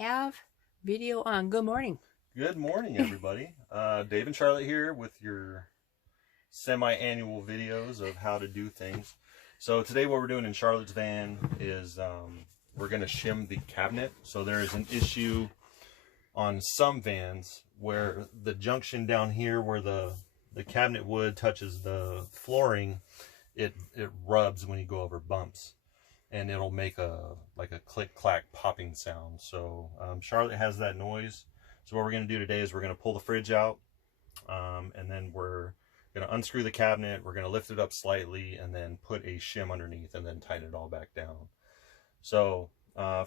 have video on. Good morning. Good morning, everybody. Dave and Charlotte here with your semi-annual videos of how to do things. So today what we're doing in Charlotte's van is we're going to shim the cabinet. So there is an issue on some vans where the junction down here where the cabinet wood touches the flooring, it rubs when you go over bumps. And it'll make like a click clack popping sound. So Charlotte has that noise. So what we're going to do today is we're going to pull the fridge out, and then we're going to unscrew the cabinet. We're going to lift it up slightly and then put a shim underneath and then tighten it all back down. So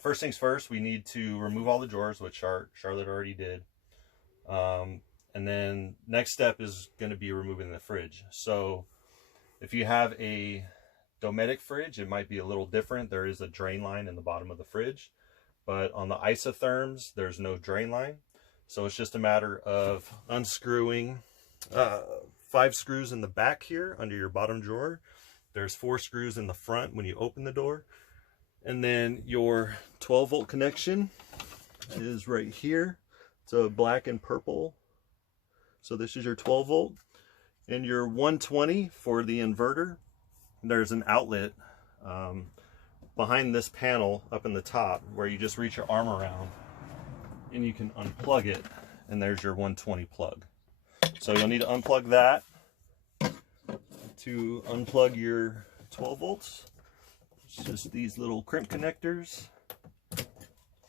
first things first, we need to remove all the drawers, which Charlotte already did. And then next step is going to be removing the fridge. So if you have a Dometic fridge, it might be a little different. There is a drain line in the bottom of the fridge, but on the isotherms there's no drain line. So it's just a matter of unscrewing 5 screws in the back here under your bottom drawer. There's 4 screws in the front when you open the door, and then your 12-volt connection is right here. It's a black and purple, so this is your 12-volt, and your 120 for the inverter. There's an outlet behind this panel up in the top where you just reach your arm around and you can unplug it, and there's your 120 plug. So you'll need to unplug that to unplug your 12 volts. It's just these little crimp connectors.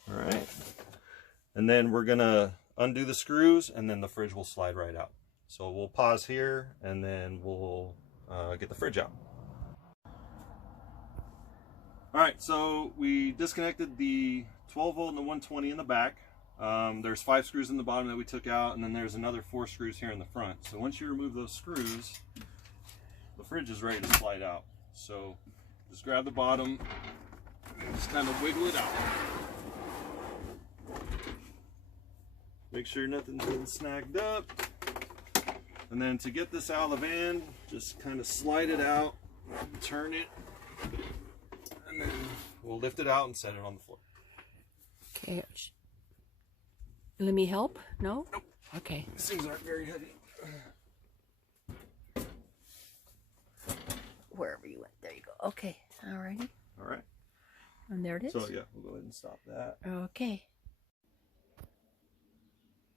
All right. And then we're gonna undo the screws and then the fridge will slide right out. So we'll pause here and then we'll get the fridge out. Alright, so we disconnected the 12 volt and the 120 in the back. There's 5 screws in the bottom that we took out, and then there's another 4 screws here in the front. So once you remove those screws, the fridge is ready to slide out. So just grab the bottom and just kind of wiggle it out. Make sure nothing's been snagged up. And then to get this out of the van, just kind of slide it out, turn it, and then we'll lift it out and set it on the floor. Okay. Let me help? No? Nope. Okay. These things aren't very heavy. Wherever you went. There you go. Okay. Alrighty. All right. And there it is. So yeah, we'll go ahead and stop that. Okay.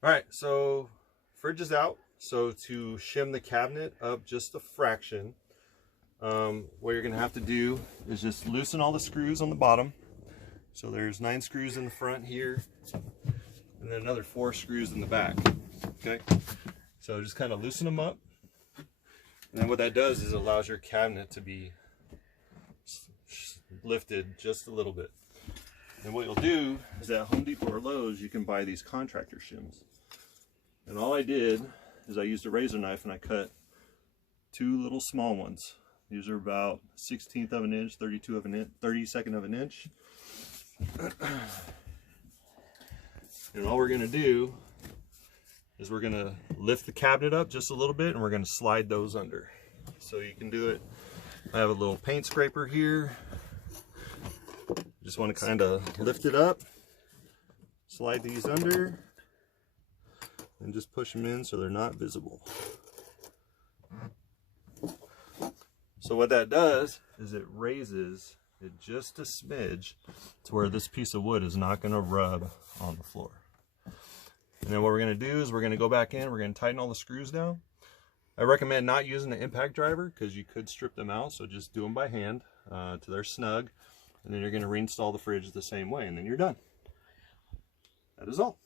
All right, so fridge is out. So to shim the cabinet up just a fraction, what you're gonna have to do is just loosen all the screws on the bottom. So there's 9 screws in the front here, and then another 4 screws in the back. Okay, so just kind of loosen them up, and then what that does is it allows your cabinet to be lifted just a little bit. And what you'll do is at Home Depot or Lowe's you can buy these contractor shims. And all I did is I used a razor knife and I cut 2 little small ones. These are about 1/16 of an inch, 32second of an inch. And all we're gonna do is we're gonna lift the cabinet up just a little bit and we're gonna slide those under. So you can do it. I have a little paint scraper here. Just want to kind of lift it up, slide these under, and just push them in so they're not visible. So what that does is it raises it just a smidge to where this piece of wood is not going to rub on the floor. And then what we're going to do is we're going to go back in, we're going to tighten all the screws down. I recommend not using the impact driver because you could strip them out, so just do them by hand to their snug. And then you're going to reinstall the fridge the same way, and then you're done. That is all.